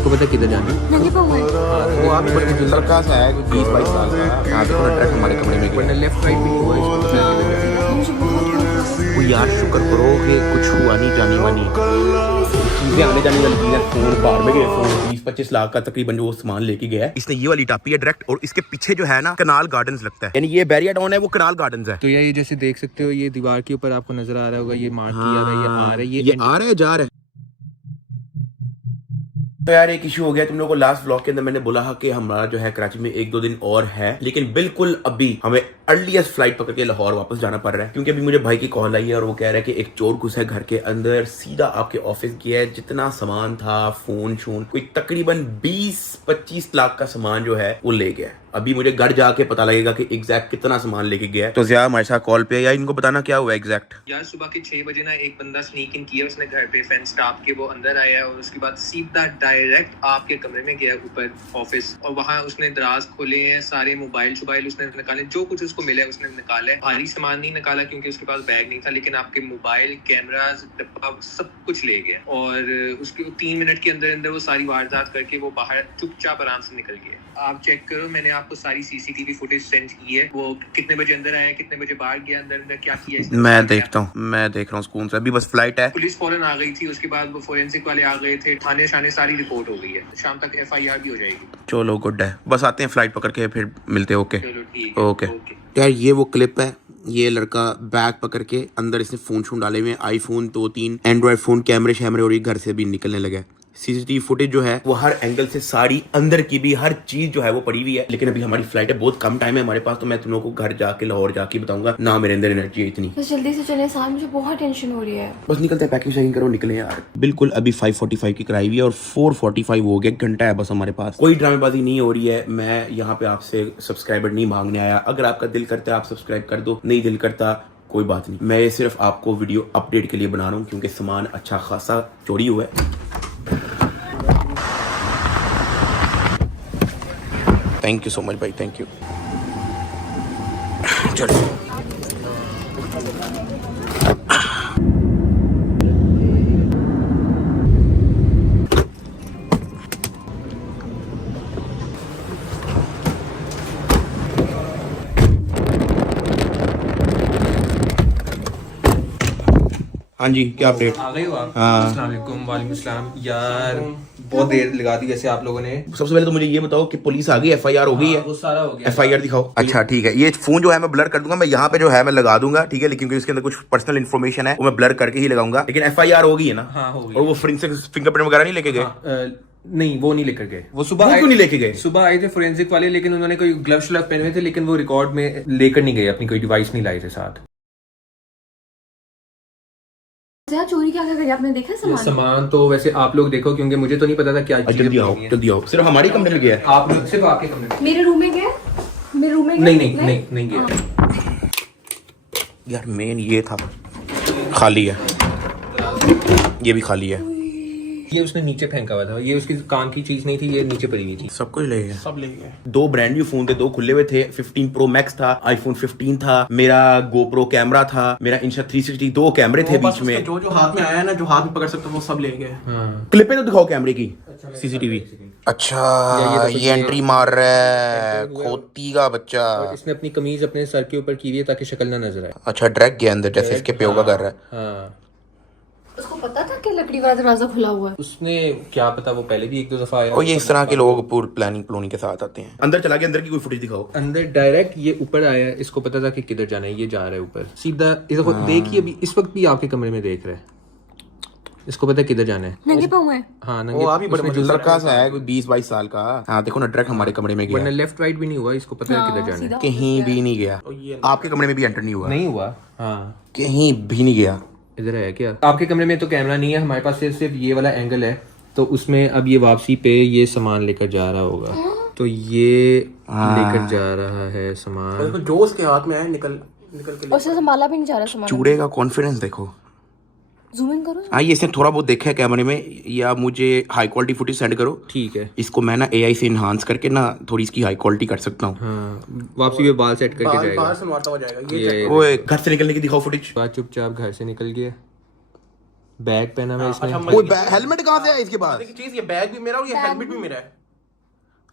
इसको पता किधर जाना है? नंगे पाँव है। वो आप बड़े मुझे लड़का सा है, 20-22 साल का। हाँ देखो ना, डायरेक्ट हमारे कमरे में गया। लेफ्ट राइट भी नहीं हुआ, इसको पता है किधर जाना है? मुझे बहुत खौफ है। वो यार शुक्र करो कि कुछ हुआ नहीं, जानी वानी चीजें आने जाने वाली चीजें। फोन बाहर में गए, फोन 20-25 लाख का तकरीबन जो वो सामान लेके गया है। इसने ये वाली टापी है डायरेक्ट, और इसके पीछे जो है ना कनाल गार्डन्स लगता है, यानी ये बैरियर डाउन है, वो कनाल गार्डन्स है। तो ये जैसे देख सकते हो, ये दीवार के ऊपर आपको नजर आ रहा होगा, ये मार्क किया हुआ है, ये आ रहा है, ये आ रहा है, जा रहा है। तो यार एक इशू हो गया, तुम लोगों को लास्ट व्लॉग के अंदर मैंने बोला कि हमारा जो है कराची में 1-2 दिन और है, लेकिन बिल्कुल अभी हमें अर्लीस्ट फ्लाइट पकड़ के लाहौर वापस जाना पड़ रहा है, क्योंकि अभी मुझे भाई की कॉल आई है और वो कह रहा है कि एक चोर घुसा है घर के अंदर, सीधा आपके ऑफिस गया है, जितना सामान था, फोन शोन, कोई तकरीबन 20-25 लाख का सामान जो है वो ले गया। अभी मुझे घर जाके पता लगेगा कि एग्जैक्ट कितना सामान लेके गया है। तो ज़िया हमारे साथ कॉल पे है, या इनको बताना क्या हुआ एग्जैक्ट। यार सुबह के 6 बजे ना एक बंदा स्नीक इन किया उसने घर पे, फेंस टाप के वो अंदर आया है, और उसके बाद सीधा डायरेक्ट आपके कमरे में गया ऊपर ऑफिस, और वहाँ उसने दराज खोले हैं, सारे मोबाइल शोबाइल उसने निकाले, जो कुछ उसको मिला है उसने निकाला है। भारी सामान नहीं निकाला क्योंकि उसके पास बैग नहीं था, लेकिन आपके मोबाइल, कैमरास, डब्बा सब कुछ ले गया, और उसके 3 मिनट के अंदर अंदर वो सारी वारदात करके वो बाहर चुपचाप आराम से निकल गया। आप चेक करो, मैंने आपको सारी सीसीटीवी फुटेज सेंड की है, वो कितने बजे अंदर आया, कितने बजे बाहर गया, अंदर अंदर क्या किया इसने। मैं देखता हूँ, मैं देख रहा हूँ सुकून से, अभी बस फ्लाइट है। पुलिस फौरन आ गई थी, उसके बाद वो फोरेंसिक वाले आ गए थे, थाने शाने सारी रिपोर्ट हो गई है, शाम तक FIR भी हो जाएगी। चलो गुड है, बस आते हैं फ्लाइट पकड़ के फिर मिलते हैं। ओके चलो ठीक है, ओके। यार ये वो क्लिप है, ये लड़का बैग पकड़ के अंदर इसने फोन शोन डाले हुए, आईफोन 2-3 एंड्रॉइड फोन, कैमरे शैमरे, और ये घर से भी निकलने लगा है। सीसीटीवी फुटेज जो है वो हर एंगल से, सारी अंदर की भी हर चीज जो है वो पड़ी हुई है, लेकिन अभी हमारी फ्लाइट है, बहुत कम टाइम है हमारे पास, तो मैं तुम लोगों को घर जाके लाहौर जाके बताऊंगा ना, मेरे अंदर एनर्जी है इतनी। बस जल्दी से चले साहब, मुझे बहुत टेंशन हो रही है। बस निकलते हैं, पैकिंग शैकिंग करो, निकले यार। बिल्कुल अभी 5:45 की कराई हुई है और 4:45 हो गया, घंटा है बस हमारे पास। कोई ड्रामेबाजी नहीं हो रही है, मैं यहाँ पे आपसे सब्सक्राइबर नहीं मांगने आया। अगर आपका दिल करता है आप सब्सक्राइब कर दो, नहीं दिल करता कोई बात नहीं। मैं ये सिर्फ आपको वीडियो अपडेट के लिए बना रहा हूँ, क्योंकि सामान अच्छा खासा चोरी हुआ है। थैंक यू सो मच भाई, थैंक यू। चलो हाँ जी, क्या अपडेट? आ गए हो आप? हाँ। अस्सलाम वालेकुम। वालेकुम अस्सलाम। यार बहुत देर लगा दी वैसे आप लोगों ने। सबसे पहले तो मुझे ये बताओ कि पुलिस आ गई, FIR हो गई है? वो सारा हो गया। FIR दिखाओ। अच्छा ठीक है, ये फोन जो है मैं ब्लर कर दूंगा, मैं यहाँ पे जो है मैं लगा दूंगा, ठीक है, लेकिन क्योंकि इसके अंदर कुछ पर्सनल इन्फॉर्मेशन है वो मैं ब्लर करके ही लगाऊंगा, लेकिन FIR हो गई है ना? हाँ हो गई। और वो फोरेंसिक फिंगरप्रिंट वगैरह नहीं लेके गए? नहीं वो नहीं लेकर गए। वो सुबह क्यों नहीं लेके गए? सुबह आए थे फोरेंसिक वाले, लेकिन उन्होंने कोई ग्लव श्लव पहने हुए थे, लेकिन वो रिकॉर्ड में लेकर नहीं गए, अपनी कोई डिवाइस नहीं लाए थे साथ। यार चोरी क्या क्या करी आपने, देखा सामान? सामान तो वैसे आप लोग देखो, क्योंकि मुझे तो नहीं पता था क्या चीजें जल्दी आओ, पड़ी हैं। जल्दी आओ, सिर्फ हमारे कमरे में गया है। आप लोग सिर्फ आपके कमरे में? मेरे रूम में गया, मेरे रूम में गया? नहीं गया। यार मेन ये था, खाली है, ये भी खाली है। ये उसने नीचे फेंका हुआ था, ये उसकी काम की चीज नहीं थी, ये नीचे पड़ी हुई थी। सब कुछ ले गए, सब ले गए। 2 ब्रांड न्यू फोन थे, 2 खुले हुए थे। 15 Pro Max था, iPhone 15 था, मेरा GoPro कैमरा था, मेरा Insta 360, 2 कैमरे थे बीच में। जो जो हाथ में आया ना, जो हाथ में पकड़ सकता वो सब ले गए। क्लिपें तो दिखाओ कैमरे की, CCTV। अच्छा ये एंट्री मार रहा है, खोती का बच्चा। इसने अपनी कमीज अपने सर के ऊपर की हुई है ताकि शक्ल ना नजर आए। अच्छा ड्रैग गया अंदर, जैसे इसके प्यो का कर रहा है। हाँ उसको पता था कि लकड़ी वाला दरवाजा खुला हुआ है? उसने क्या पता, वो पहले भी 1-2 दफा आया। और ये इस तरह के लोग पूरी प्लानिंग के साथ आते हैं। अंदर चला गया, अंदर की कोई फुटेज दिखाओ। अंदर डायरेक्ट ये ऊपर आया है, इसको पता था कि किधर जाना है, ये जा रहा है ऊपर सीधा। इसको देखिए, अभी इस वक्त भी आपके कमरे में देख रहा है, इसको पता है किधर जाना है। नंगे पाँव है। हाँ वो अभी बड़े मुझे लड़का सा है, कोई 20-22 साल का। हाँ देखो ना, डायरेक्ट हमारे कमरे में गया, लेफ्ट राइट भी नहीं हुआ, इसको पता है किधर जाना है। कहीं भी नहीं गया। आपके कमरे में भी एंटर नहीं हुआ? नहीं हुआ। हाँ कहीं भी नहीं गया। इधर है क्या? आपके कमरे में तो कैमरा नहीं है, हमारे पास सिर्फ ये वाला एंगल है, तो उसमें अब ये वापसी पे ये सामान लेकर जा रहा होगा, तो ये लेकर जा रहा है सामान। जो उसके हाथ में है निकल के उससे संभाला भी नहीं जा रहा सामान। चूड़े का कॉन्फिडेंस देखो। जूम इन करो। हाँ ये इसने थोड़ा बहुत देखा है कैमरे में, या मुझे हाई क्वालिटी फुटेज सेंड करो। ठीक है, इसको मैं ना AI से इनहांस करके ना थोड़ी इसकी हाई क्वालिटी कर सकता हूँ। हाँ वापसी पे बाल सेट करके जाएगा। बाहर से मारता हुआ जाएगा। ये ओए घर से निकलने की दिखाओ फुटेज। बात चुपचाप घर से निकल गया, बैग पहना हुआ है इसने। अच्छा, हेलमेट कहाँ से आया इसके पास? एक चीज, ये बैग भी मेरा और ये हेलमेट भी मेरा है।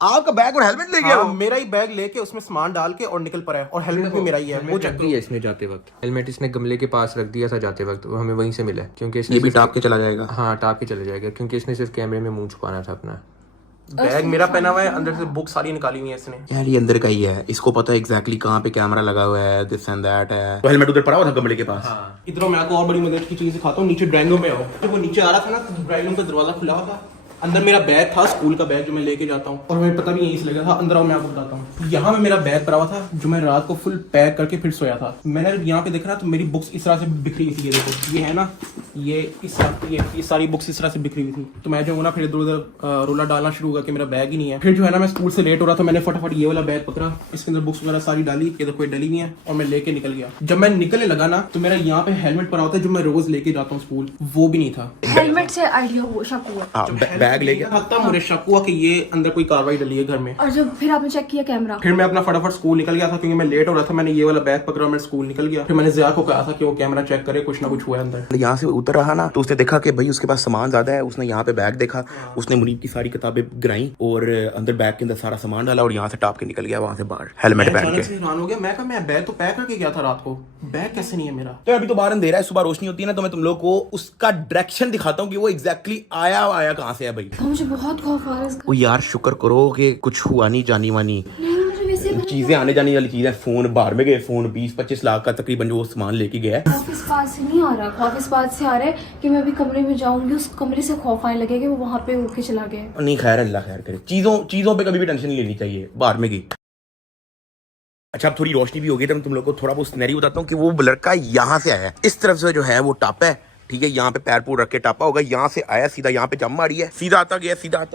आपका बैग और हेलमेट ले गया हाँ, वो? मेरा ही बैग लेके उसमें सामान डाल के और निकल पड़ा है, और हेलमेट भी मेरा ही है। वो चेक रख दिया इसने जाते वक्त, हेलमेट इसने गमले के पास रख दिया था जाते वक्त, वो हमें वहीं से मिला क्योंकि इसने ये भी टाप के चला जाएगा। हाँ टाप के चले जाएगा क्योंकि इसने सिर्फ कैमरे में मुंह छुपाना था अपना। बैग मेरा पहना हुआ है, अंदर से बुक सारी निकाली हुई है इसने। यार ये अंदर का ही है, इसको पता है एग्जैक्टली कहाँ पे कैमरा लगा हुआ है, दिस एंड दैट है। तो हेलमेट उधर पड़ा हुआ था गमले के पास। इधर मैं आपको और बड़ी मदद की चीज दिखाता हूँ। नीचे ड्राइंग रूम में आओ। जब वो नीचे आ रहा था ना, तो ड्राइंग रूम का दरवाजा खुला हुआ था, अंदर मेरा बैग था, स्कूल का बैग जो मैं लेके जाता हूँ, और हमें पता भी यहीं से लगा था। अंदर आओ, मैं आपको बताता हूँ। यहाँ में मेरा बैग पड़ा हुआ था जो मैं रात को फुल पैक करके फिर सोया था। मैंने जब यहाँ पे देखा ना, तो मेरी बुक्स इस तरह से बिखरी हुई थी। ये देखो, ये है ना, ये सारी बुक्स इस तरह से बिखरी हुई थी। तो मैं जो हूँ ना, फिर इधर उधर रोला डालना शुरू हुआ कि मेरा बैग ही नहीं है। फिर जो है ना, मैं स्कूल से लेट हो रहा था, मैंने फटाफट ये वाला बैग पकड़ा, इसके अंदर बुक्स वगैरह सारी डाली, ये तो कोई डली नहीं है, और मैं लेके निकल गया। जब मैं निकलने लगा ना, तो मेरा यहाँ पे हेलमेट पड़ा होता है जो मैं रोज लेके जाता हूँ स्कूल, वो भी नहीं था। हेलमेट से आइडिया हुआ, शक हुआ। बैग ले गया, तब मुझे शक हुआ कि ये अंदर कोई कार्रवाई डली है घर में। और जब फिर आपने चेक किया कैमरा? फिर मैं अपना फटाफट स्कूल निकल गया था क्योंकि मैं लेट हो रहा था। मैंने ये वाला बैग पकड़ा, मैं स्कूल निकल गया। फिर मैंने जिया को कहा था कि वो कैमरा चेक करे, कुछ ना कुछ हुआ है अंदर। यहाँ से उतर रहा ना, तो उसने देखा कि भाई उसके पास सामान ज्यादा है। उसने यहाँ पे बैग देखा, उसने मुनीब की सारी किताबें गिराई और अंदर बैग के अंदर सारा सामान डाला और यहाँ से टाप के निकल गया वहां से बाहर हेलमेट पहन के। हैरान हो गया, मैं कहा मैं बैग तो पैक करके गया था रात को, बैग कैसे नहीं है मेरा? तो अभी तो बाहर अंधेरा है, सुबह रोशनी होती है ना, तो मैं तुम लोग को उसका डायरेक्शन दिखाता हूँ कि वो एग्जैक्टली आया कहाँ से है भाई। मुझे बहुत खौफ आ रहा है इसका। वो यार शुक्र करो कि कुछ हुआ नहीं जानी वानी। नहीं, मुझे वैसे ही चीजें आने जाने वाली चीजें, फोन बाहर में गए, फोन 20-25 लाख का तकरीबन जो वो सामान लेके गया है। खौफ इस बात से नहीं आ रहा, खौफ इस बात से आ रहा है कि मैं अभी कमरे में जाऊंगी, उस कमरे से खौफ आने लगेगा कि वो वहां पे उठ के चला गया। नहीं खैर, अल्लाह खैर करे। चीजों पे कभी भी टेंशन नहीं लेनी चाहिए, बाहर में गई। अच्छा, अब थोड़ी रोशनी भी होगी तो मैं तुम लोग को थोड़ा बहुत सिनेरियो बताता हूँ कि वो लड़का यहाँ से आया है। इस तरफ से जो है वो टापा है, ठीक है, यहाँ पे पैर पूर रख के टापा होगा, यहाँ से आया सीधा यहाँ पे जम मारी है, सीधा आता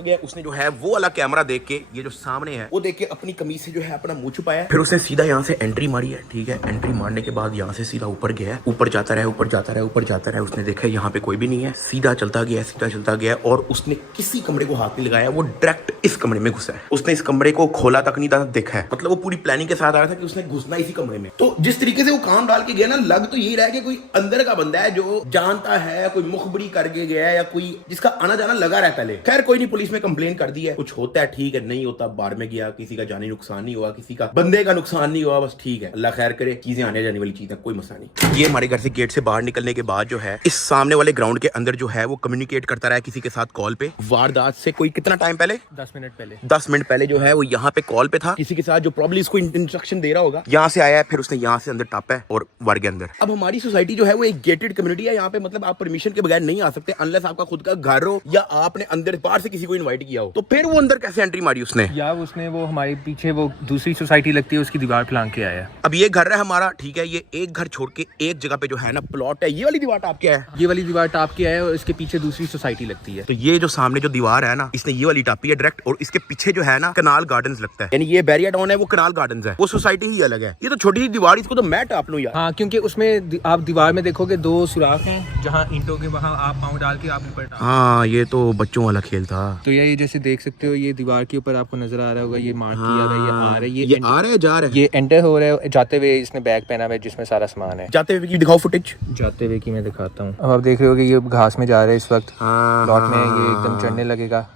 गया। उसने जो है वो वाला कैमरा देख के, ये जो सामने है वो देख के अपनी कमीज से जो है अपना मुंह छुपाया। फिर उसने सीधा यहाँ से एंट्री मारी है, ठीक है। एंट्री मारने के बाद यहाँ से सीधा ऊपर गया, ऊपर जाता रहा। उसने देखा यहाँ पे कोई भी नहीं है, सीधा चलता गया और उसने किसी कमरे को हाथ नहीं लगाया, वो डायरेक्ट इस कमरे में घुसा है। उसने इस कमरे को खोला तक नहीं था, देखा है, मतलब वो पूरी प्लानिंग के साथ आया था कि उसने घुसना इसी कमरे में। तो जिस तरीके से वो काम डाल के गया ना, लग तो यही रहा है कि कोई अंदर का बंदा है जो जानता है, कोई मुखबरी करके गया है या कोई जिसका आना जाना लगा रहा है पहले। खैर कोई नहीं, पुलिस में कंप्लेन कर दी है, कुछ होता है ठीक है, नहीं होता बाहर में गया, किसी का जानी नुकसान नहीं हुआ, किसी का बंदे का नुकसान नहीं हुआ, बस ठीक है, अल्लाह खैर करे। चीजें आने जाने वाली चीज है, कोई मसला नहीं। ये हमारे घर से गेट से बाहर निकलने के बाद जो है इस सामने वाले ग्राउंड के अंदर जो है वो कम्युनिकेट करता रहा किसी के साथ कॉल पे। वारदात से कोई कितना टाइम पहले, 10 मिनट पहले 10 मिनट पहले जो है वो यहाँ पे कॉल पे था किसी के साथ, जो प्रॉब्ली इसको इंस्ट्रक्शन दे रहा होगा। यहाँ से आया है, फिर उसने यहाँ से अंदर टापा है और वर्ग के अंदर। अब हमारी सोसाइटी जो है वो एक गेटेड कम्युनिटी है, यहाँ पे मतलब आप परमिशन के बगैर नहीं आ सकते अनलेस आपका खुद का घर हो या आपने अंदर बाहर से किसी को इनवाइट किया हो। तो फिर वो अंदर कैसे एंट्री मारी उसने? या उसने वो हमारे पीछे वो दूसरी सोसाइटी लगती है उसकी दीवार फलांग के आया। अब ये घर है हमारा, ठीक है, ये एक घर छोड़ के एक जगह पे जो है ना प्लॉट है, ये वाली दीवार टाप के है, ये वाली दीवार टाप के आया और इसके पीछे दूसरी सोसाइटी लगती है। तो ये जो सामने जो दीवार है ना, इसने ये वाली टापी है डायरेक्ट, और इसके पीछे जो है ना कनाल गार्डन्स लगता है, यानी ये बैरिया टाउन है, वो कनाल गार्डन्स है, वो सोसाइटी ही अलग है। ये तो छोटी सी दीवार, इसको तो मैं टाप लूं यार। हाँ, क्योंकि उसमें आप दीवार में देखोगे 2 सुराख हैं, जहाँ ईंटों के वहाँ आप पाँव डाल के आप ऊपर टाप। हाँ, ये तो बच्चों वाला खेल था। तो ये जैसे देख सकते हो, ये दीवार के ऊपर आपको नजर आ रहा होगा, ये मार्क किया हुआ है, ये आ रहा है, ये आ रहा है, जा रहा है, ये एंटर हो रहा है। जाते हुए इसने बैग पहना हुआ है जिसमें सारा सामान है। जाते हुए की दिखाओ फुटेज। जाते हुए की मैं दिखाता हूँ। अब आप देख रहे हो कि ये घास में जा रहा है इस वक्त, प्लॉट में ये एकदम चढ़ने लगेगा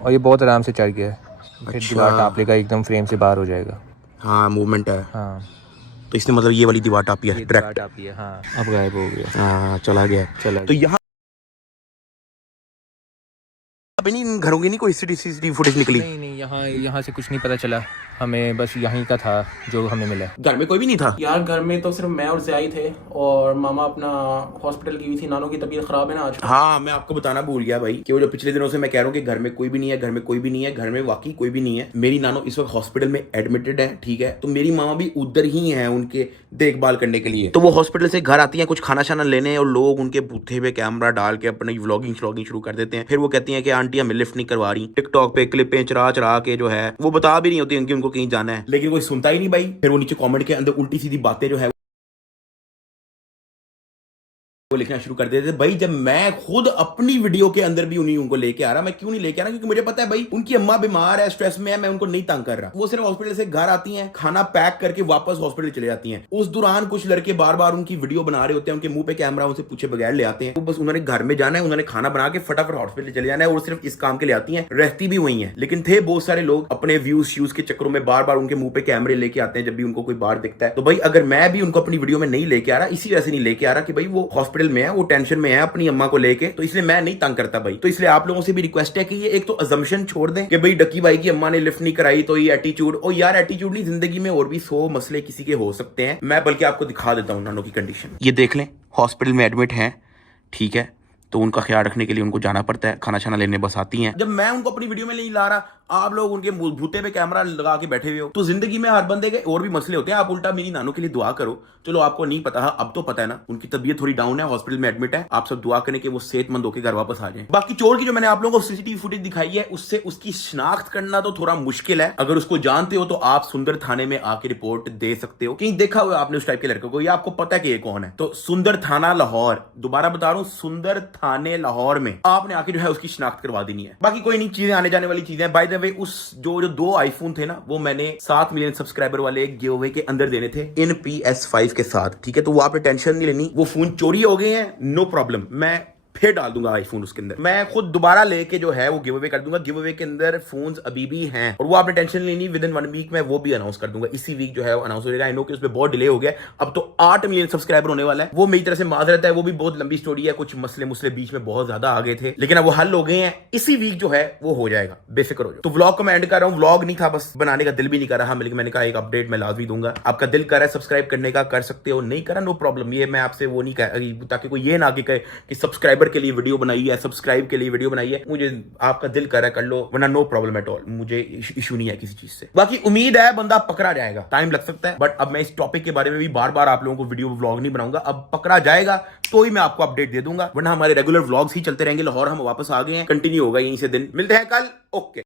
और ये बहुत आराम से चढ़ गया है। फिर दीवार टाप लेगा, एकदम फ्रेम से बाहर हो जाएगा। हाँ, मूवमेंट है। हाँ, तो इसने मतलब ये वाली दीवार टापी है डायरेक्ट। टापी है। हाँ, अब गायब हो गया। हाँ, चला गया। तो यहाँ अब इन घरों की नहीं कोई सीसीटीवी फुटेज निकली? नहीं, यहाँ से कुछ नहीं पता चला हमें, बस यहीं का था जो हमें मिला। घर में कोई भी नहीं था यार, घर में तो सिर्फ मैं और ज़ियाई थे और मामा अपना हॉस्पिटल की हुई थी, नानों की तबीयत खराब है ना आज। हाँ, मैं आपको बताना भूल गया भाई कि वो जो पिछले दिनों से मैं कह रहा हूँ कि घर में कोई भी नहीं है, घर में कोई भी नहीं है, घर में वाकई कोई भी नहीं है। मेरी नानो इस वक्त हॉस्पिटल में एडमिटेड है, ठीक है, तो मेरी मामा भी उधर ही है उनके देखभाल करने के लिए। तो वो हॉस्पिटल से घर आती है कुछ खाना शाना लेने, और लोग उनके बूथे पे कैमरा डाल के अपनी व्लॉगिंग शुरू कर देते हैं। फिर वो कहती है कि आंटी हमें लिफ्ट नहीं करवा रही, टिकटॉक पे क्लिपें चरा के जो है वो बता भी नहीं होती उनको कहीं जाना है, लेकिन कोई सुनता ही नहीं भाई। फिर वो नीचे कमेंट के अंदर उल्टी सीधी बातें जो है वो लिखना शुरू कर देते थे। भाई जब मैं खुद अपनी वीडियो के अंदर भी उन्हीं उनको लेके आ रहा, मैं क्यों नहीं लेके आ रहा, क्योंकि मुझे पता है भाई उनकी अम्मा बीमार है, स्ट्रेस में है, मैं उनको नहीं तंग कर रहा। वो सिर्फ हॉस्पिटल से घर आती हैं, खाना पैक करके वापस हॉस्पिटल चले जाती हैं। उस दौरान कुछ लड़के बार बार उनकी वीडियो बना रहे होते हैं, उनके मुंह पे कैमरा उनसे पूछे बगैर ले आते हैं। वो बस उन्होंने घर में जाना है, उन्होंने खाना बना के फटाफट हॉस्पिटल चले जाना है और सिर्फ इस काम के लिए आती हैं, रहती भी वही है। लेकिन थे बहुत सारे लोग अपने व्यूज श्यूज के चक्करों में बार बार उनके मुंह पे कैमरे लेके आते हैं जब भी उनको कोई बाहर दिखता है। तो भाई अगर मैं भी उनको अपनी वीडियो में नहीं लेके आ रहा, इसी वजह से नहीं लेके आ रहा कि भाई वो हॉस्पिटल में है, वो टेंशन में है अपनी अम्मा को लेके, तो इसलिए मैं नहीं तंग करता भाई। तो इसलिए आप लोगों से भी रिक्वेस्ट है कि ये एक तो अजम्पशन छोड़ दें कि भाई डक्की भाई की अम्मा ने लिफ्ट नहीं कराई तो ये एटीट्यूड। और यार एटीट्यूड नहीं, जिंदगी में और भी 100 मसले किसी के हो सकते हैं। मैं बल्कि आपको दिखा देता हूं नानों की कंडीशन। ये देख लें, हॉस्पिटल में एडमिट हैं, ठीक है, तो उनका ख्याल रखने के लिए उनको जाना पड़ता है, खाना छाना लेने बस आती हैं। जब मैं उनको अपनी वीडियो में नहीं ला रहा, आप लोग उनके भूते पे कैमरा लगा के बैठे हुए हो। तो जिंदगी में हर बंदे के और भी मसले होते हैं। आप उल्टा मेरी नानों के लिए दुआ करो। चलो आपको नहीं पता, अब तो पता है ना, उनकी तबीयत थोड़ी डाउन है, हॉस्पिटल में एडमिट है। आप सब दुआ करें कि वो सेहतमंद होकर घर वापस आ जाए। बाकी चोर की जो मैंने आप लोगों को सीसीटीवी फुटेज दिखाई है, उससे उसकी शिनाख्त करना तो थोड़ा मुश्किल है। अगर उसको जानते हो तो आप सुंदर थाने में आके रिपोर्ट दे सकते हो। कहीं देखा हुआ आपने उस टाइप के लड़के को, या आपको पता है कि ये कौन है। तो सुंदर थाना लाहौर, दोबारा बता रहा हूं, सुंदर थाने लाहौर में आपने आके जो है उसकी शिनाख्त करवा देनी है। बाकी कोई नहीं, चीजें आने जाने वाली चीजें। बाय द वे उस जो 2 आईफोन थे ना, वो मैंने 7 मिलियन सब्सक्राइबर वाले एक गिव अवे के अंदर देने थे इन PS5 के साथ, ठीक है। तो वो आपने टेंशन नहीं लेनी, वो फोन चोरी हो गए हैं, नो प्रॉब्लम, मैं फिर डाल दूंगा आईफोन उसके अंदर। मैं खुद दोबारा लेके जो है वो गिव अवे कर दूंगा। गिव अवे के अंदर फोन्स अभी भी हैं और वो आपने टेंशन लेनी, विद इन 1 वीक में वो भी अनाउंस कर दूंगा। इसी वीक जो है वो अनाउंस हो जाएगा। आई नो कि उसमें बहुत डिले हो गया, अब तो 8 मिलियन सब्सक्राइबर होने वाला है। वो मेरी तरफ से माजरत है, वो भी बहुत लंबी स्टोरी है, कुछ मसले बीच में बहुत ज्यादा आ गए थे, लेकिन अब वो हल हो गए हैं। इसी वीक जो है वो हो जाएगा, बेफिक्र हो जाओ। तो व्लॉग को मैं एंड कर रहा हूँ। व्लॉग नहीं था, बस बनाने का दिल भी नहीं कर रहा, लेकिन मैंने कहा एक अपडेट मैं लाजमी दूंगा। आपका दिल कर रहा है सब्सक्राइब करने का, कर सकते हो, नहीं करा नो प्रॉब्लम। ये मैं आपसे वो नहीं कह, ताकि कोई ये ना कहे कि सब्सक्राइबर के लिए वीडियो बनाई है, सब्सक्राइब के लिए वीडियो बनाई है। मुझे आपका दिल कर रहा है कर लो, वरना नो प्रॉब्लम एट ऑल, मुझे इशू नहीं है किसी चीज से। बाकी उम्मीद है बंदा पकड़ा जाएगा, टाइम लग सकता है, बट अब मैं इस टॉपिक के बारे में भी बार बार आप लोगों को वीडियो व्लॉग नहीं बनाऊंगा। अब पकड़ा जाएगा तो ही मैं आपको अपडेट दे दूंगा, वरना हमारे रेगुलर व्लॉग्स ही चलते रहेंगे। लाहौर हम वापस आ गए हैं, कंटिन्यू होगा यहीं से दिन। मिलते हैं कल, ओके।